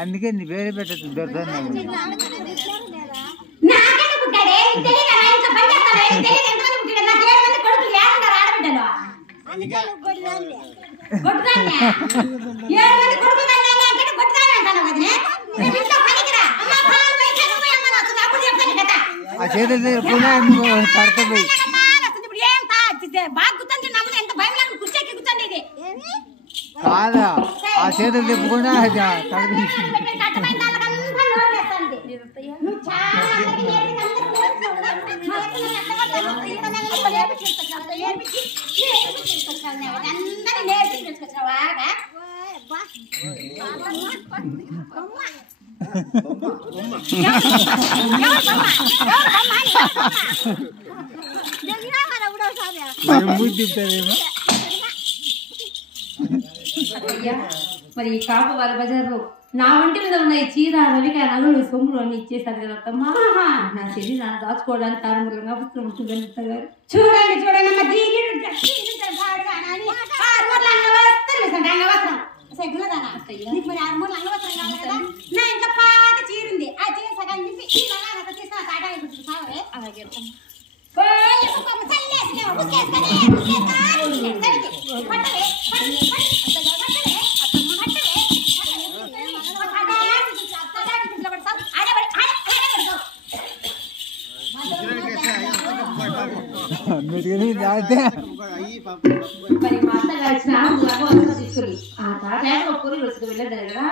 అందుకే వేరే పెట్టచ్చు ఆ చేతులు పడతాయి కాదా ఆ చేతులు తిప్పకుండా మరి ఈ కాపు వాళ్ళ బజార్లో నా వంటి మీద ఉన్న ఈ చీర రవికాయ నగలు సొమ్ములు అన్ని ఇచ్చేసారు కదా అత్తమ్మా. నా శరీరాన్ని దాచుకోవడానికి తారుమూలంగా పుస్తకం ఉంటుంది గారు. చూడండి చూడండి నా ఇంట్లో పాత చీర ఉంది. ఆ చీర సగం మరి మా అత్తగారు తీసుకుని ఆ తాత వెళ్ళదు కదా.